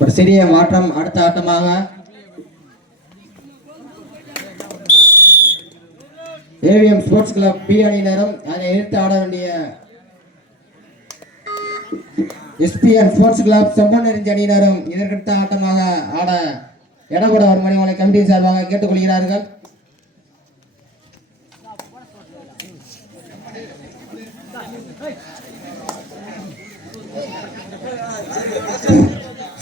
ஒரு சிறிய மாற்றம். அடுத்த ஆட்டமாக ஏவிஎம் ஸ்போர்ட்ஸ் கிளப் பி அணியினரும் அதை எதிர்த்து ஆட வேண்டிய எஸ்பிஎன் ஸ்போர்ட்ஸ் கிளப் செம்பனெறிஞ்சி அணியினரும் இதற்கடுத்த ஆட்டமாக ஆட எடப்பட மணிமலை கமிட்டி சார்பாக கேட்டுக்கொள்கிறார்கள்.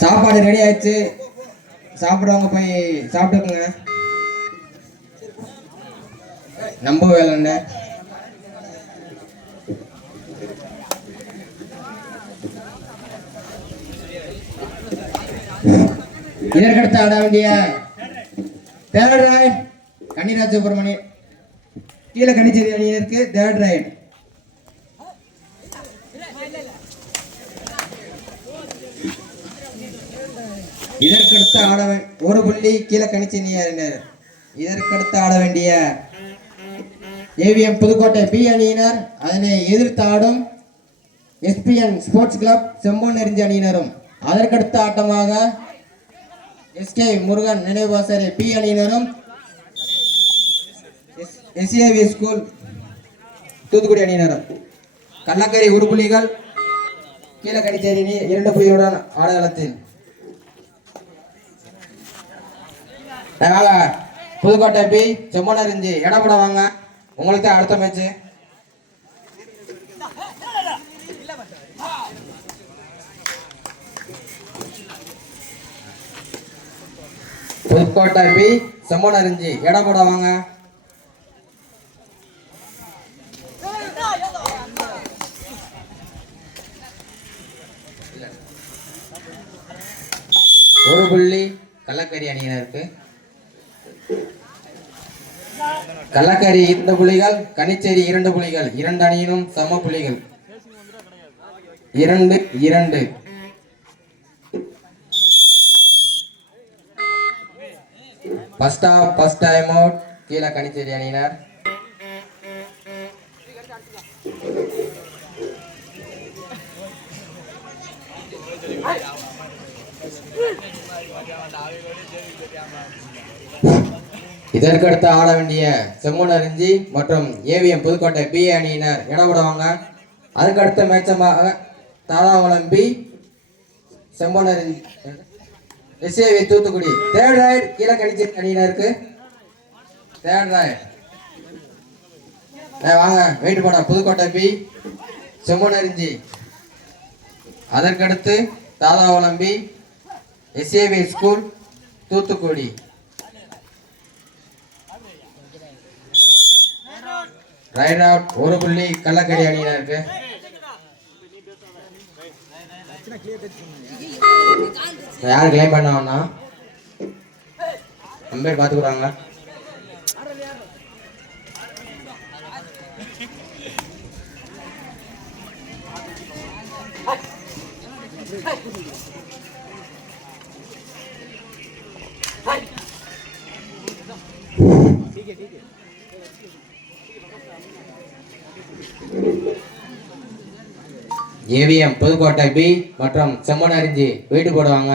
சாப்பாடு ரெடி ஆயிடுச்சு, சாப்பிடுவாங்க, போய் சாப்பிட்டுக்குங்க. நம்ப வேலைண்ட இதற்கடுத்து ஆட வேண்டிய தேர்ட் ரைட் கன்னிராஜ் சுப்பிரமணியன் கீழே கணிச்சேரி அணியினருக்கு தேர்ட் ரைட். இதற்கடுத்து ஆட ஒரு புள்ளி கீழே கணிச்சேரியினர். இதற்கடுத்து ஆட வேண்டிய ஏவிஎம் புதுக்கோட்டை பி அணியினர் அதனை எதிர்த்து ஆடும் எஸ்பிஎன் ஸ்போர்ட்ஸ் கிளப் செம்பொன்னெறிஞ்சி அணியினரும். அதற்கடுத்த ஆட்டமாக எஸ்கே முருகன் நினைவாசரை பி அணியினரும் எஸ்ஏவி ஸ்கூல் தூத்துக்குடி அணியினரும். கள்ளக்கரை ஒரு புள்ளிகள் கீழே கணிச்சேரி 2 புள்ளிகளுடன் ஆடுகளத்தில். புதுக்கோட்டை பி செம்பொன்னெறிஞ்சி எடப்பட வாங்க, உங்களுக்கு தான் அடுத்த மேட்ச். புதுக்கோட்டை பி செம்பொன்னெறிஞ்சி எடப்பட வாங்க. ஒரு புள்ளி கள்ளக்கரி அணியினருக்கு. கள்ளக்கரி 2 புள்ளிகள், கனிச்சேரி 2 புள்ளிகள். 2 அணியினும் சம புள்ளிகள். 2-2. First half first time out கீழே கனிச்சேரி அணியினர். இதற்கடுத்து ஆட வேண்டிய செம்பொன்னெறிஞ்சி மற்றும் ஏவிஎம் புதுக்கோட்டை பி அணியினர் இடப்படுவாங்க. அதுக்கடுத்த மேட்சமாக Tharavalam B Semponnerinji SAV Thoothukudi. Third right கீழே கணிச்சேரி அணியினருக்கு தேர்ட் ரைட். வாங்க வெயிட் போட. புதுக்கோட்டை பி செம்பொன்னெறிஞ்சி. அதற்கடுத்து Tharavalam B SAV school Thoothukudi. Right out ஒரு புள்ளி கள்ளக்கரி அணியினருக்கு. யார் கிளைம் பண்ணா அம்பேர் பாத்துக்கிறாங்க. ஏவிஎம் புதுக்கோட்டை பி மற்றும் செம்பொன்னெறிஞ்சி வெயிட்டு போடுவாங்க.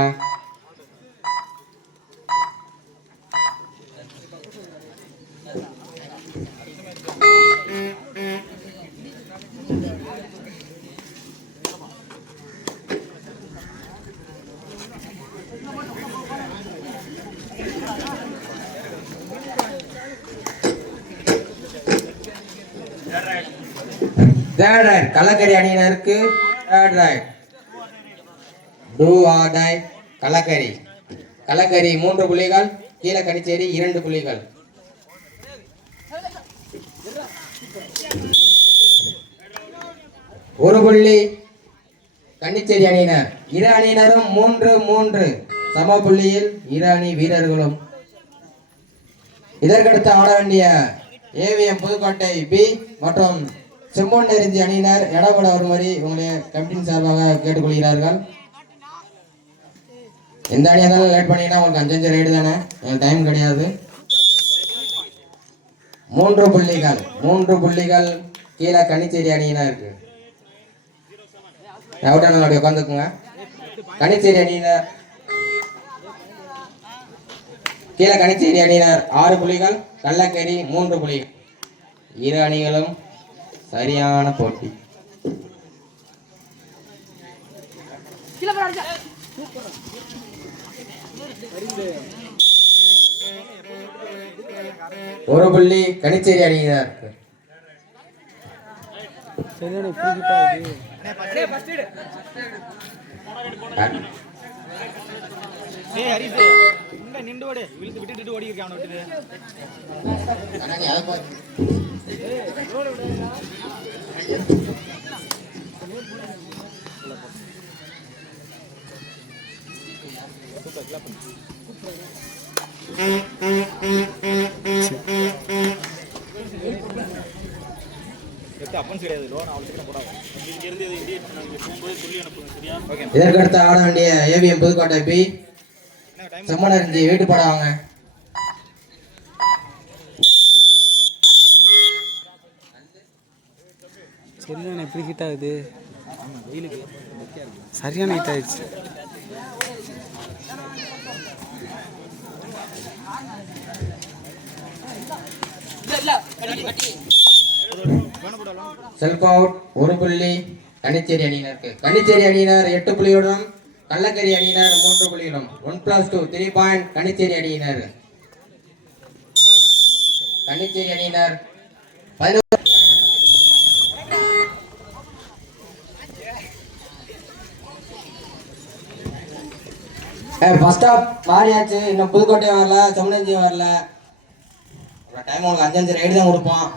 தேர்ட் ரைட் கள்ளக்கரி அணியினருக்கு third right. Two or tie Kallakkari. Kallakkari 3 புள்ளிகள், கீழே கனிச்சேரி 2 புள்ளிகள். ஒரு புள்ளி கன்னிச்சேரி அணியினர். இரு அணியினரும் 3-3 சம புள்ளியில் இரு அணி வீரர்களும். இதற்கடுத்து ஆட வேண்டிய ஏவிஎம் புதுக்கோட்டை பி மற்றும் செம்பொன் நெருஞ்சி அணியினர் எடப்பட வருமாறி உங்களுடைய கமிட்டியின் சார்பாக கேட்டுக்கொள்கிறார்கள். எந்த அணியாக இருந்தாலும் லேட் பண்ணீங்கன்னா உங்களுக்கு 5 ரைடு தானே, எனக்கு டைம் கிடையாது. 3 புள்ளிகள் கீழே கன்னிச்சேரி அணியினருக்கு. அவுட்டான அப்படி உட்காந்துக்குங்க. கன்னிச்சேரி அணியினர் கீழே கன்னிச்சேரி அணியினர் 6 புள்ளிகள், கள்ளக்கேரி 3 புள்ளிகள். இரு அணிகளும் சரியான போட்டி. ஒரு புள்ளி கன்னிச்சேரி அணியினர். இதற்கடுத்து ஆட வேண்டிய ஏவிஎம் புதுக்கோட்டை பி செம்மனரிஞ்சி வீட்டு படம் வாங்க. எப்படி ஹீட் ஆகுது, சரியான ஹீட் ஆயிடுச்சு. Self out. ஒரு புள்ளி கன்னிச்சேரி அணியினருக்கு. கன்னிச்சேரி அணியினர் 8 புள்ளியுடன், கள்ளக்கேரி அணியினர் 3 புள்ளியுடன். 1+2 3 பாயிண்ட் கன்னிச்சேரி அணியினர். கன்னிச்சேரி அணியினர் 11. ஃபர்ஸ்ட் ஆஃப் மாறியாச்சு, இன்னும் புதுக்கோட்டை வரல, செம்மனஞ்சி வரல. டைம் உங்களுக்கு 5 ரைடு தான் கொடுப்போம்.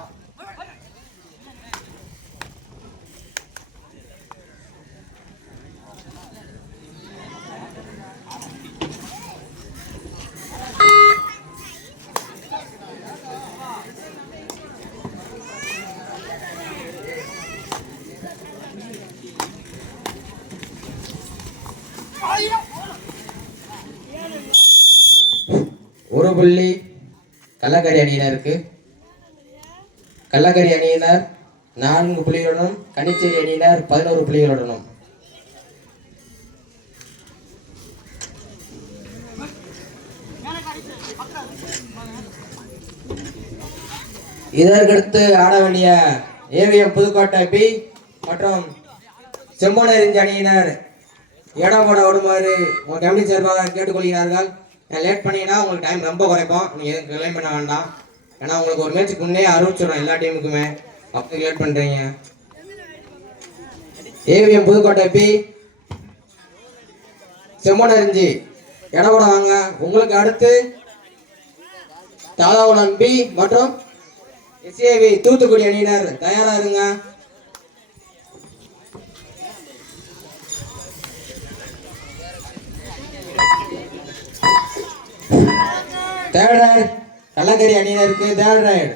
ஒரு புள்ளி கள்ளக்கேரி அணியினருக்கு. கள்ளக்கேரி அணியினர் 4 புள்ளிகளுடனும், கன்னிச்சேரி அணியினர் 11 புள்ளிகளுடனும். இதற்கடுத்து ஆட வேண்டிய ஏவிஎம் புதுக்கோட்டை பி மற்றும் செம்பொனரிஞ்சி அணியினர் இடம் போட விடுமாறு உங்கள் கமிட்டி சார்பாக கேட்டுக்கொள்கிறார்கள். லேட் பண்ணீங்கன்னா உங்களுக்கு டைம் ரொம்ப குறைப்போம். நீங்கள் எதுவும் கிளைம் பண்ண வேண்டாம். ஏன்னா உங்களுக்கு ஒரு மேட்ச்சுக்கு முன்னே அறிவிச்சிடும் எல்லா டீமுக்குமே. அப்போ லேட் பண்ணுறீங்க. ஏவிஎம் புதுக்கோட்டை பி செம்மனரிஞ்சி இடம் போட வாங்க. உங்களுக்கு அடுத்து தாதாவுடன் பி மற்றும் எஸ்ஏவி தூத்துக்குடி அணியினர் தயாரா இருங்க. தேர்ட் ரைடு கள்ளக்கேரி அணியினருக்கு. தேர்ட் ரைடு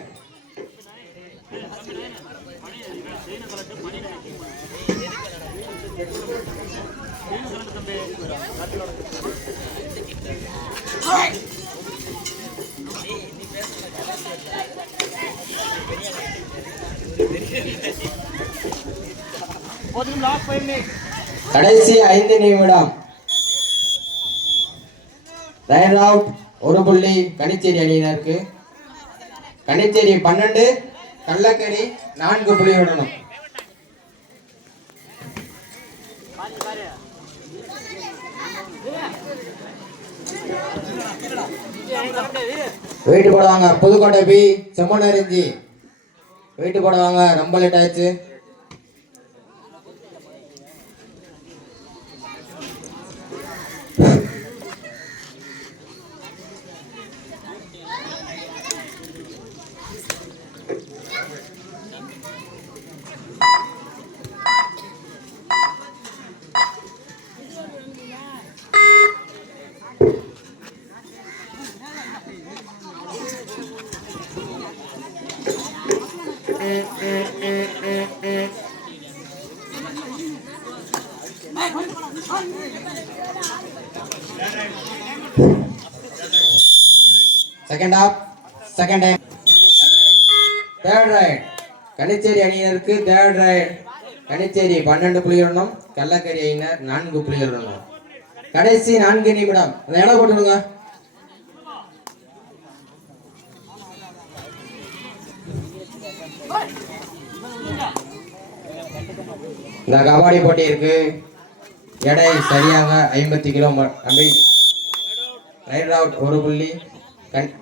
கடைசி 5 நிமிடம். Right out. ஒரு புள்ளி கன்னிச்சேரி அணியினருக்கு. கன்னிச்சேரி 12, கள்ளக்கேரி 4 புள்ளியுடனும். வெயிட் போடுவாங்க புதுக்கோட்டை பி செம்மனரிஞ்சி. வெயிட் போடுவாங்க, ரொம்ப லேட் ஆயிடுச்சு. Second half second time third right Kanicheri அணியினருக்கு தேர்ட் ரைட். கனிச்சேரி 12 புள்ளிகளும் கள்ளக்கரி அணியினர் 4 புள்ளிகளும். கடைசி 4 நிமிடம். இலை போட்டுடுங்க. இந்த கபாடி போட்டி இருக்கு. எடை சரியாக 50 கிலோ. ரைட் அவுட் 1 புள்ளி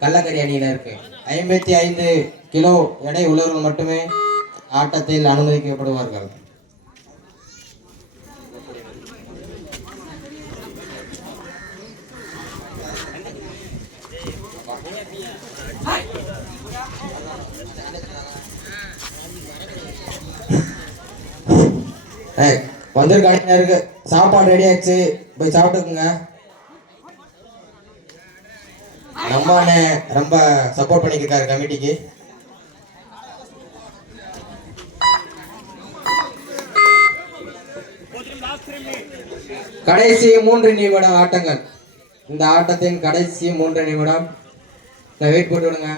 கள்ளக்கரி அணியினருக்கு. 55 கிலோ எடை உள்ளவர்கள் மட்டுமே ஆட்டத்தில் அனுமதிக்கப்படுவார்கள். வந்திருக்க அணியினருக்கு சாப்பாடு ரெடி ஆச்சு, போய் சாப்பிட்டுக்குங்க. நம்ம ரொம்ப சப்போர்ட் பண்ணிக்கிட்டாரு கமிட்டிக்கு. கடைசி 3 நிமிடம் ஆட்டங்கள். இந்த ஆட்டத்தின் கடைசி 3 நிமிடம். வெயிட் போட்டு விடுங்க.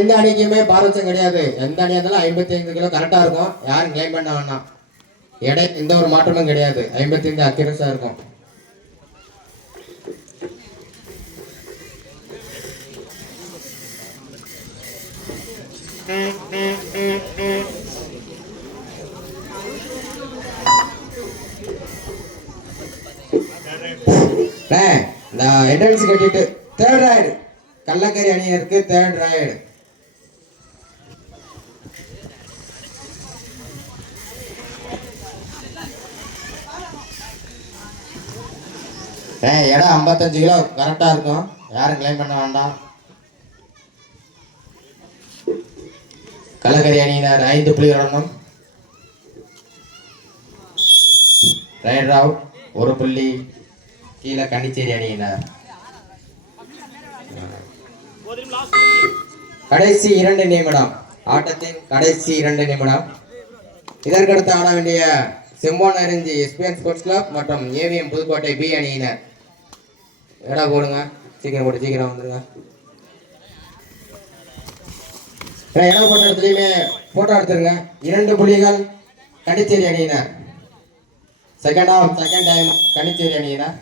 எந்த அணிக்குமே பாரபட்சம் கிடையாது. எந்த அணியா இருந்தாலும் 55 கிலோ கரெக்டா இருக்கும். யாரும் கிளைம் பண்ண வேணாம். எடை எந்த ஒரு மாற்றமும் கிடையாது. 55 அக்யூரஸா இருக்கும். இந்த என்ட்ரன்ஸ் கட்டிட்டு தேர்ட் ரைடு கள்ளக்கரி அணியினருக்கு தேர்ட் ரைடு. இடம் 55 கிலோ கரெக்டா இருக்கும். யாரும் கிளைம் பண்ண வேண்டாம். கள்ளக்கரி அணியினர் 5 புள்ளிகளும். ரைட் அவுட் 1 புள்ளி கீழே கண்டிச்சேரி அணியினர். கடைசி 2 நிமிடம். ஆட்டத்தின் கடைசி 2 நிமிடம். இதற்கடுத்து ஆட வேண்டிய செம்போனரிஞ்சி எஸ்பிஎன் ஸ்போர்ட்ஸ் கிளப் மற்றும் ஏவிஎம் புதுக்கோட்டை பி அணியினர். எடா போடுங்க. சீக்கிரம் போட்டு சீக்கிரம் வந்துருங்க. இடம் போட்ட இடத்துலையுமே போட்டோ எடுத்துருங்க. 2 புள்ளிகள் கண்டிச்சேரி அணியினர். Second half second time Kandicheri அணியினர்.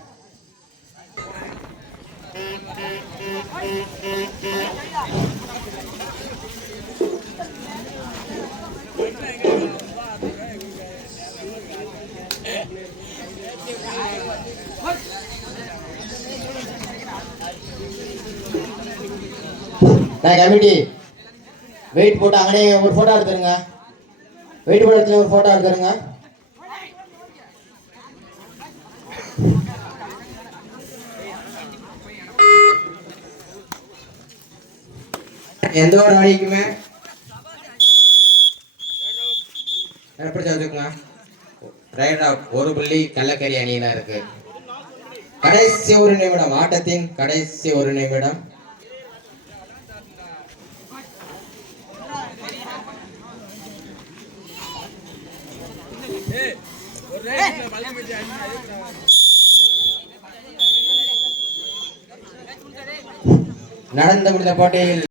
கமிட்டி வெயிட் போட்டு அங்கனே ஒரு போட்டோ எடுத்துருங்க. வெயிட் போட்ட இடத்துல ஒரு போட்டோ எடுத்துருங்க. எந்த ஒரு அணிக்குமே ரைட் அவுட் 1 புள்ளி கள்ளக்கரி அணியினருக்கு. கடைசி 1 நிமிடம். ஆட்டத்தின் கடைசி 1 நிமிடம். நடந்து முடிந்த போட்டியில்